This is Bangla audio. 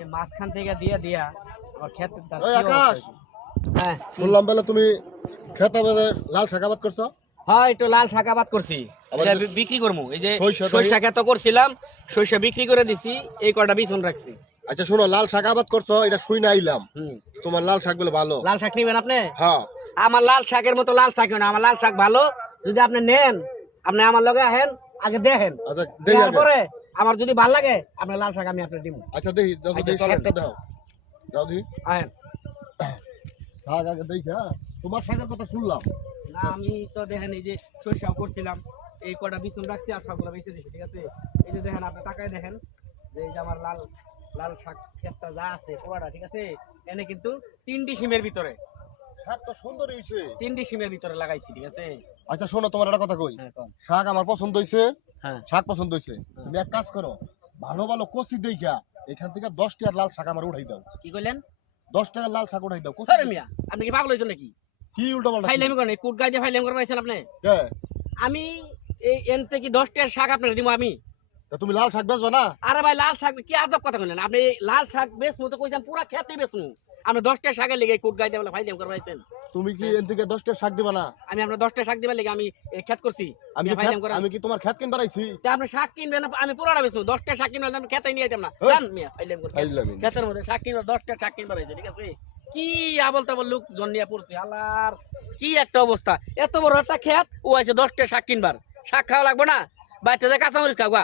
এই মাঝখান থেকে দিয়া আমার ক্ষেতের ধান ওই কি আকাশ অবস্থা হয়েছে। হ্যাঁ শুনলাম বলে তুমি খেতে বেদে লাল শাক আবাদ করছো। হ্যাঁ একটু লাল শাক আবাদ করছি আবার এটা যে বিক্রি করবো এই যে সরিষা সরিষা ক্ষেত করছিলাম সরিষা বিক্রি করে দিছি এই কটা বিছন রাখছি। আচ্ছা শোনো, লাল শাক আবাদ করছো এটা শুই না আইলাম, হুম তোমার লাল শাক গুলো ভালো। লাল শাক নিবেন আপনি? হ্যাঁ আমার লাল শাকের মতো লাল শাক না, আমার লাল শাক ভালো। যদি আপনি নেন আপনি আমার লগে আহেন, আগে দেখেন, আচ্ছা দেই আগে। তারপরে আমার যদি ভালো লাগে আপনার লাল শাক আমি আপনার দিব। আচ্ছা দেখি দাও আচ্ছা, দেখি চলেন। শাকটা দাও, দাও দেখি আহেন। শাক আগে দেখি। হ্যাঁ তোমার শাকের কথা শুনলাম। না আমি তো দেখেন এই যে সরিষাও করছিলাম এই কটা বিছন রাখছি আর সবগুলো বেঁচে দিচ্ছি, ঠিক আছে? এই যে দেখেন আপনি তাকায় দেখেন যে এই যে আমার লাল লাল শাক ক্ষেতটা যা আছে পোড়াটা, ঠিক আছে? এনে কিন্তু 3টি সিমের ভিতরে শাক তো সুন্দর হইছে। 3টি সিমের ভিতরে লাগাইছি, ঠিক আছে? আচ্ছা শোনো, তোমার একটা কথা কই, হ্যাঁ কোন। শাক আমার পছন্দ হইছে, হ্যাঁ শাক পছন্দ হইছে। তুমি এক কাজ করো, ভালো ভালো কচি দেইখা এখান থেকে 10 টাকার লাল শাক আমার উঠাই দাও। কি কইলেন? 10 টাকার লাল শাক উঠাই দাও। কচি আরে মিয়া আপনি কি পাগল হইছেন নাকি? কি উল্টো পাল্টা ফাইলামি করেন, কুট গাই দিয়ে ফাইলামি করবা আইছেন আপনি? কে? আমি এই এন থেকে 10টার শাক আপনার দিব আমি? তা তুমি লাল শাক বেচবা না? আরে ভাই লাল শাক কি আজব কথা কইলেন আপনি? লাল শাক বেচমু তো কইছেন পুরা খেতে বেচমু, আপনি 10টার শাকের লেগে কুট গাই দিয়ে বলে ফাইলামি করবা আইছেন? তুমি কি এন থেকে 10 টাকার শাক দিবা না? আমি আপনার 10টা শাক দিবার লেগে আমি এই ক্ষেত করছি? আমি কি ফাইলামি করেন? আমি কি তোমার খেত কিনবার আইছি? তা আপনি শাক কিনবেন না, আমি পুরাটা বেচমু। 10টা শাক কিনবেন আমি খেতে নিয়ে যেতাম না। ওই। জান মিয়া ফাইলামি করতে ফাইলামি। ক্ষেতের মধ্যে শাক কিনবার 10টা শাক কিনবার হইছে, ঠিক আছে? কি আবল তাবল লোক জন্নিয়া পড়ছে আল্লাহর, কি একটা অবস্থা! এত বড় একটা ক্ষেত ও আছে 10টা শাক কিনবার। শাক খাওয়া লাগবে না, বাইতে যায় কাঁচামরিচ খাওয়া।